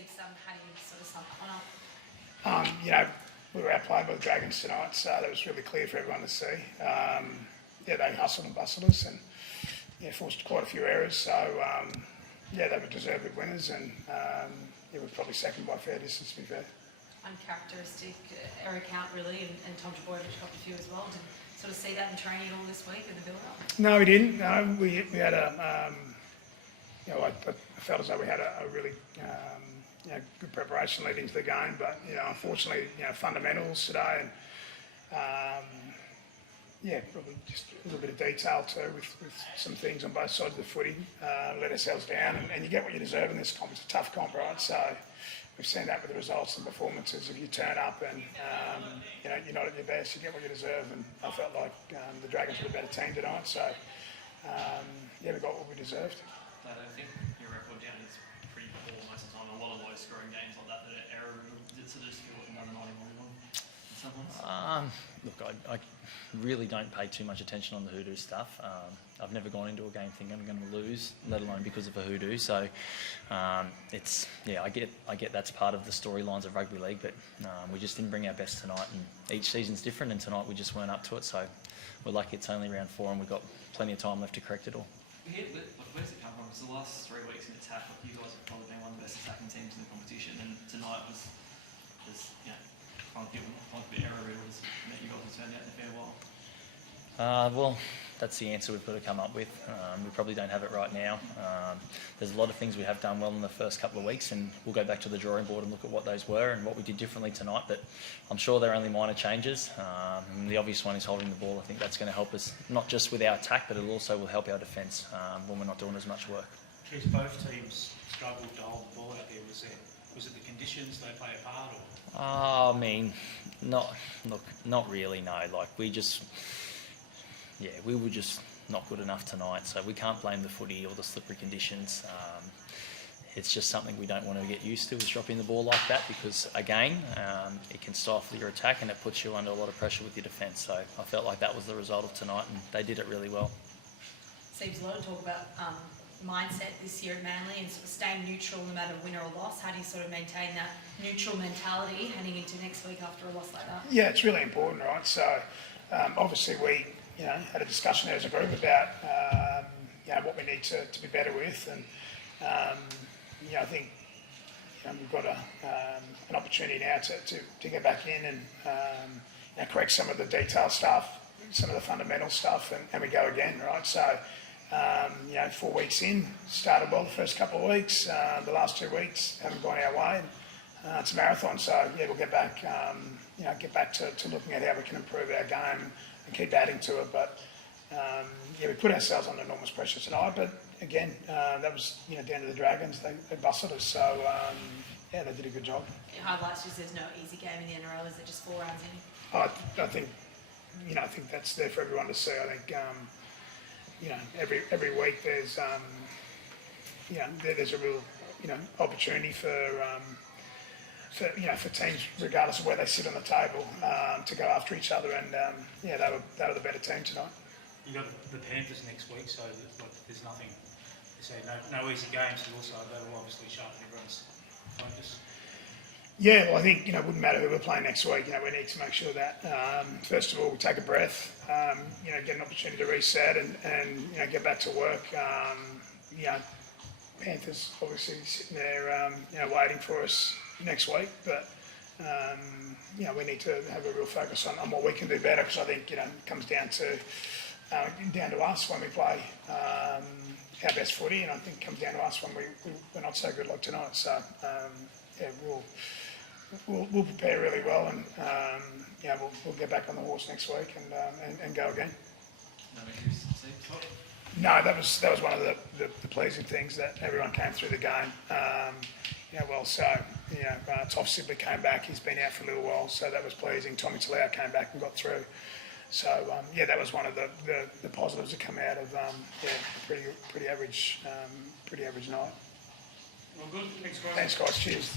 Seeks, how do you sort of sum that one up? We were outplayed by the Dragons tonight, so that was really clear for everyone to see. They hustled and bustled us and forced quite a few errors. So, they were deserved winners, and it was probably second by fair distance, to be fair. Uncharacteristic error count, really, and Tom Jaboyevich got a few as well. Did you sort of see that in training all this week in the build-up? No, we didn't. No, we had a, I felt as though we had a really good preparation leading to the game, but unfortunately, fundamentals today, and probably just a little bit of detail too with some things on both sides of the footy let ourselves down, and you get what you deserve in this comp. It's a tough comp, right? So we've seen that with the results and performances. If you turn up and you're not at your best, you get what you deserve, and I felt like the Dragons were a better team tonight. So we got what we deserved. I think your record down is pretty poor most of the time. A lot of low scoring games like that are error riddled. Did it sort of just feel like another 91 in some ways? Look, I really don't pay too much attention on the hoodoo stuff. I've never gone into a game thinking I'm going to lose, let alone because of a hoodoo. So I get that's part of the storylines of rugby league, but we just didn't bring our best tonight. And each season's different, and tonight we just weren't up to it. So we're lucky it's only round 4, and we've got plenty of time left to correct it all. Where's it come from? Because the last 3 weeks in attack, you guys have probably been one of the best attacking teams in the competition, and tonight was kind of a bit error riddled. You guys have turned out in a fair while. Well, that's the answer we've got to come up with. We probably don't have it right now. There's a lot of things we have done well in the first couple of weeks, and we'll go back to the drawing board and look at what those were and what we did differently tonight. But I'm sure they're only minor changes. And the obvious one is holding the ball. I think that's going to help us, not just with our attack, but it also will help our defence when we're not doing as much work. Geez, both teams struggled to hold the ball out there. Was it the conditions they play a part, or? I mean, not really, no. Like, we were just not good enough tonight, so we can't blame the footy or the slippery conditions. It's just something we don't want to get used to, is dropping the ball like that, because, again, it can stifle your attack and it puts you under a lot of pressure with your defence. So I felt like that was the result of tonight, and they did it really well. Seems a lot of talk about mindset this year at Manly and sort of staying neutral no matter win or loss. How do you sort of maintain that neutral mentality heading into next week after a loss like that? Yeah, it's really important, right? So obviously we had a discussion there as a group about what we need to be better with, and I think we've got an opportunity now to get back in and correct some of the detail stuff, some of the fundamental stuff, and we go again, right? So 4 weeks in, started well the first couple of weeks. The last 2 weeks haven't gone our way. It's a marathon, so we'll get back to looking at how we can improve our game and keep adding to it. But we put ourselves under enormous pressure tonight. But again, that was down to the Dragons. They busted us, so they did a good job. Your highlights just there's no easy game in the NRL. Is it just 4 rounds in? I think that's there for everyone to see. I think every week there's there's a real opportunity for teams, regardless of where they sit on the table, to go after each other, and they were the better team tonight. You got the Panthers next week, so there's nothing. You say no easy games, and also that will obviously sharpen everyone's focus. Yeah, well, I think it wouldn't matter who we're playing next week. We need to make sure that first of all we take a breath, get an opportunity to reset and get back to work. Panthers obviously sitting there, waiting for us next week, but we need to have a real focus on what we can do better, because I think it comes down to us when we play our best footy, and I think it comes down to us when we're not so good like tonight. So we'll prepare really well, and we'll get back on the horse next week and go again. No, that was one of the pleasing things, that everyone came through the game. Toff Sibley came back. He's been out for a little while, so that was pleasing. Tommy Talau came back and got through. So that was one of the positives that come out of a pretty average night. Well, good. Thanks, guys. Thanks, guys. Cheers.